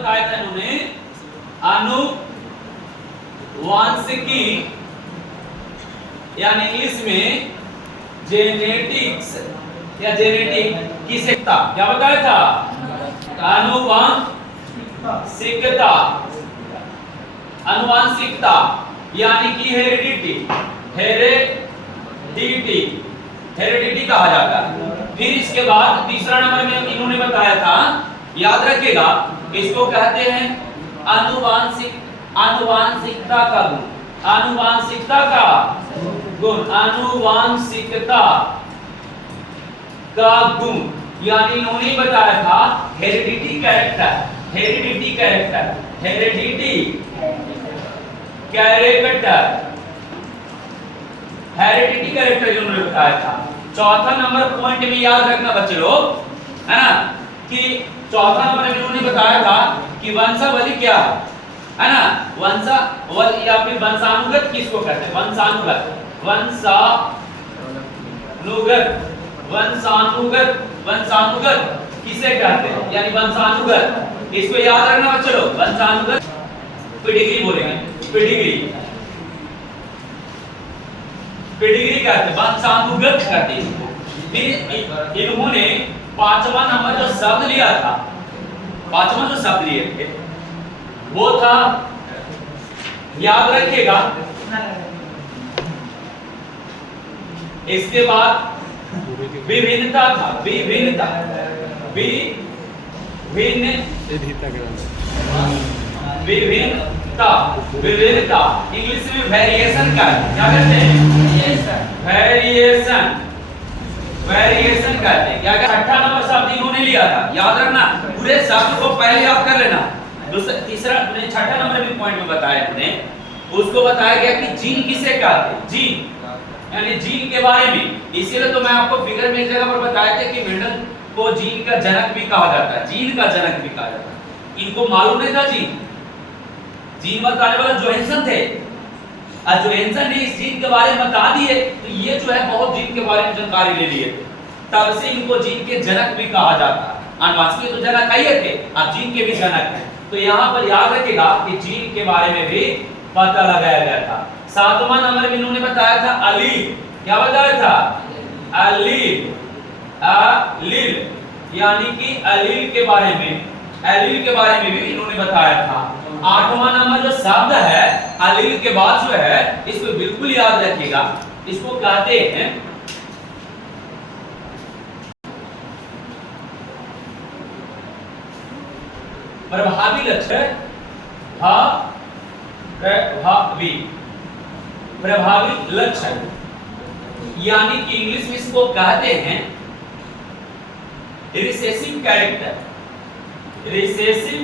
बताया था इन्होंने आनुवांशिकी, यानी इंग्लिश में जेनेटिक्स या जेनेटिक की शिक्षा। क्या बताया था? आनुवांशिकता, आनुवांशिकता यानी कि हेरिडिटी, हेरिडिटी, हेरिडिटी कहा जाता है। फिर इसके बाद तीसरा नंबर में इन्होंने बताया था, याद रखिएगा, इसको कहते हैं आनुवांशिकता का गुण, आनुवांशिकता का गुण, आनुवांशिकता का गुण, यानी इन्होंने बताया था heredity character, heredity character, heredity character, heredity character इन्होंने बताया था। चौथा नंबर पॉइंट में याद रखना बच्चे लोग, है ना, कि चौथा नंबर में इन्होंने बताया था कि वंशावली क्या है ना, वंशावली या फिर वंशानुगत किसको कहते हैं? वंशानुगत, वंशानुगत, वंशानुगत, वंशानुगत किसे कहते हैं? यानी वंशानुगत, इसको याद रखना बच्चे लोग, वंशानुगत, पेडिग्री बोलेंगे, पेडिग्री, पेडिग्री कहते हैं, वंशानुगत कहते हैं इसको। फिर इन्होंने पांचवा नंबर जो शब्द लिया था, पांचवा जो शब्द लिए थे वो था, याद रखिएगा, इसके बाद विभिन्नता था, विभिन्नता, विभिन्नता, विविधता, इंग्लिश में वेरिएशन का क्या कहते हैं? वेरिएशन, वेरिएशन कहते हैं। क्या छठा नंबर शब्द इन्होंने लिया था, याद रखना, पूरे शब्द को पहले याद कर लेना। दूसरा तीसरा छठा नंबर में पॉइंट में बताया हमने, उसको बताया गया कि जीन किसे कहते हैं? जीन, यानी जीन के बारे में। इसीलिए तो मैं आपको फिगर में एक जगह पर बताया था कि मेंडल को जीन का जनक भी कहा जाता है, जीन का जनक भी कहा जाता है। इनको मालूम नहीं था जीन, जीन बताने वाला जोहानसन थे, और जोहानसन ने इस जीन के बारे में बता दिए, तो ये जो है बहुत जीन के बारे में जानकारी ले लिए, तब से इनको जीन के जनक भी कहा जाता है। आनुवांशिकी तो जनक ही थे, अब जीन के भी जनक हैं। तो यहाँ पर याद रखिएगा कि जीन के बारे में भी पता लगाया गया था। सातवां नंबर में इन्होंने बताया था अलील, क्या बताया था? अलील, अलील, यानी कि अलील के बारे में, अलील के बारे में भी इन्होंने बताया था। आठवां नंबर जो शब्द है अलील के बाद जो है, इसको बिल्कुल याद रखिएगा, इसको कहते हैं प्रभावी लक्षण, प्रभावी, प्रभावी लक्षण, यानी कि इंग्लिश में इसको कहते हैं recessive character, recessive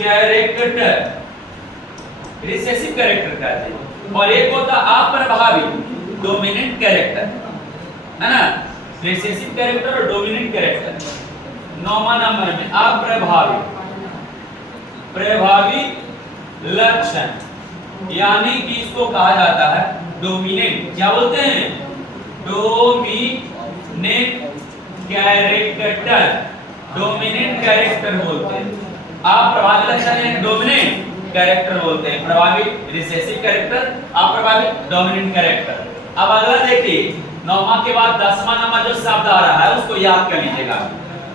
character, recessive character कहते हैं। और एक होता अप्रभावी, डोमिनेंट कैरेक्टर, है ना, रिसेसिव कैरेक्टर और डोमिनेंट कैरेक्टर। नौवां नंबर में अप्रभावी, प्रभावी लक्षण, यानी कि इसको कहा जाता है डोमिनेंट, क्या बोलते हैं? डोमिनेंट कैरेक्टर, डोमिनेंट कैरेक्टर बोलते हैं। अप्रभावी लक्षण यानी डोमिनेंट कैरेक्टर बोलते हैं, प्रभावी रिसेसिव कैरेक्टर, अप्रभावी डोमिनेंट कैरेक्टर। अब अगला देखिए, नौवां के बाद 10वां नंबर जो शब्द आ रहा है उसको याद कर लीजिएगा,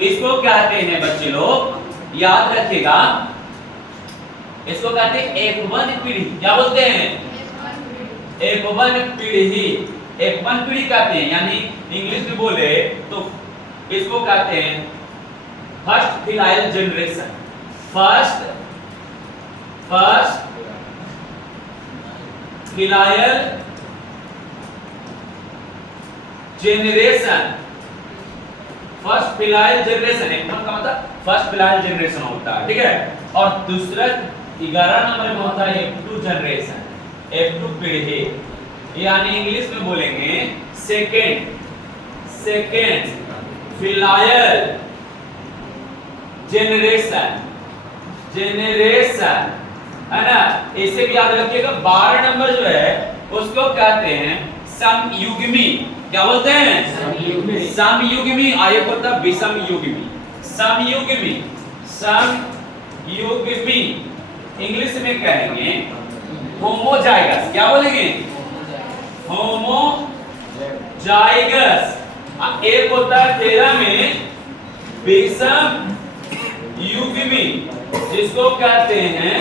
इसको कहते हैं बच्चे लोग, याद रखिएगा, इसको कहते हैं एकवन पीढ़ी। क्या बोलते हैं? एकवन पीढ़ी, एकवन पीढ़ी कहते हैं, यानी इंग्लिश में बोले तो इसको कहते हैं first filial generation, first filial generation, first filial generation, एक का मतलब फर्स्ट फिलाइल जनरेशन होता है, ठीक है। और दूसरा 11 नंबर में होता है F2 जनरेशन, F2 पीढ़ी, यानी इंग्लिश में बोलेंगे सेकेंड फिलाइल जनरेशन, है ना। इसे भी याद रखिएगा। 12 नंबर जो है उसको कहते हैं समयुग्मी, क्या बोलते हैं? समयुग्मी। आगे होता विषम युग्मी, समयुग्मी, समयुग्मी इंग्लिश में कहेंगे होमोजाइगस। क्या बोलेंगे? होमोजाइगस। एक होता है 13 में विषम युग्मी, जिसको कहते हैं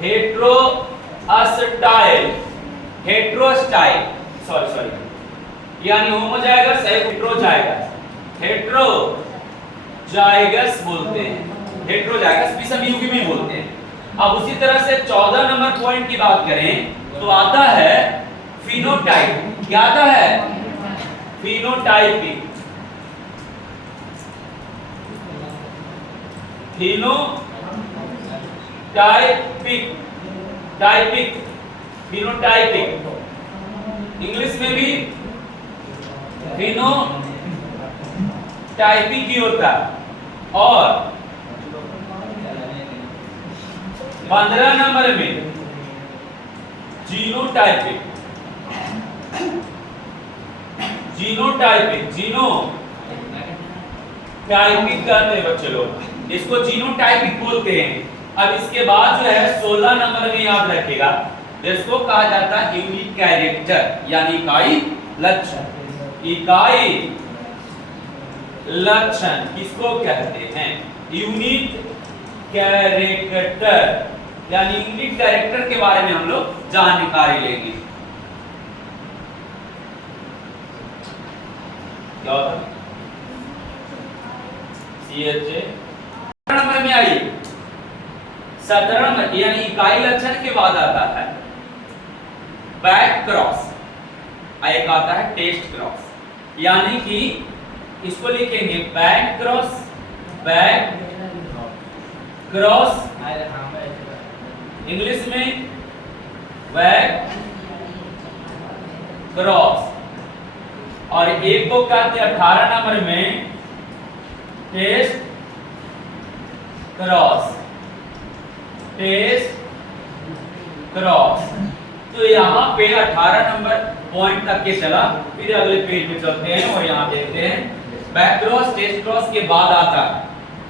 हेट्रोस्टाइल, हेट्रोस्टाइल सॉरी यानी होमोजाइगस है हेट्रोजाइगस, हेट्रोजाइगस बोलते हैं, हेट्रोजाइगस विषम युग्मी बोलते हैं। अब उसी तरह से 14 नंबर पॉइंट की बात करें तो आता है फिनोटाइप। क्या आता है? फिनोटाइपिक, फिनोटाइपिक, टाइपिक, फिनोटाइपिक इंग्लिश में भी फिनोटाइपिक ही होता है। और 15 नंबर में जीनोटाइपिक, जीनोटाइपिक, जीनोटाइपिक कहते हैं बच्चे लोग, इसको जीनोटाइपिक बोलते हैं। अब इसके बाद जो है 16 नंबर में याद रखिएगा, इसको कहा जाता है यूनिक कैरेक्टर यानी इकाई लक्षण। इकाई लक्षण किसको कहते हैं? यूनिक कैरेक्टर, यानी यूनिक कैरेक्टर के बारे में हम लोग जानकारी लेंगे। क्या होता है? CHA नंबर में आइए 17 नंबर यानी इकाई लक्षण के बाद आता है बैक क्रॉस, एक आता है टेस्ट क्रॉस, यानी कि इसको लिखेंगे back cross, back cross English में बैक क्रॉस। और एक को कहते हैं 18 नंबर में टेस्ट क्रॉस, टेस्ट क्रॉस। तो यहाँ पे 18 नंबर पॉइंट तक के चला, फिर अगले पेज पे चलते हैं और यहाँ देखते हैं बैक क्रॉस टेस्ट क्रॉस के बाद आता है,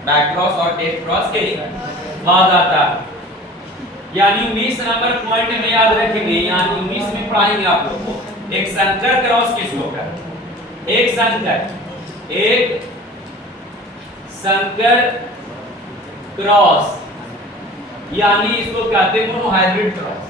बैक क्रॉस और टेस्ट क्रॉस के बाद आता है। यानी 19 नंबर पॉइंट में याद रखेंगे, यानी 19 में पढ़ाएंगे आप लोग को एक संकर क्रॉस किसको कहते हैं? एक संकर क्रॉस यानी इसको कहते हैं मोनोहाइब्रिड क्रॉस।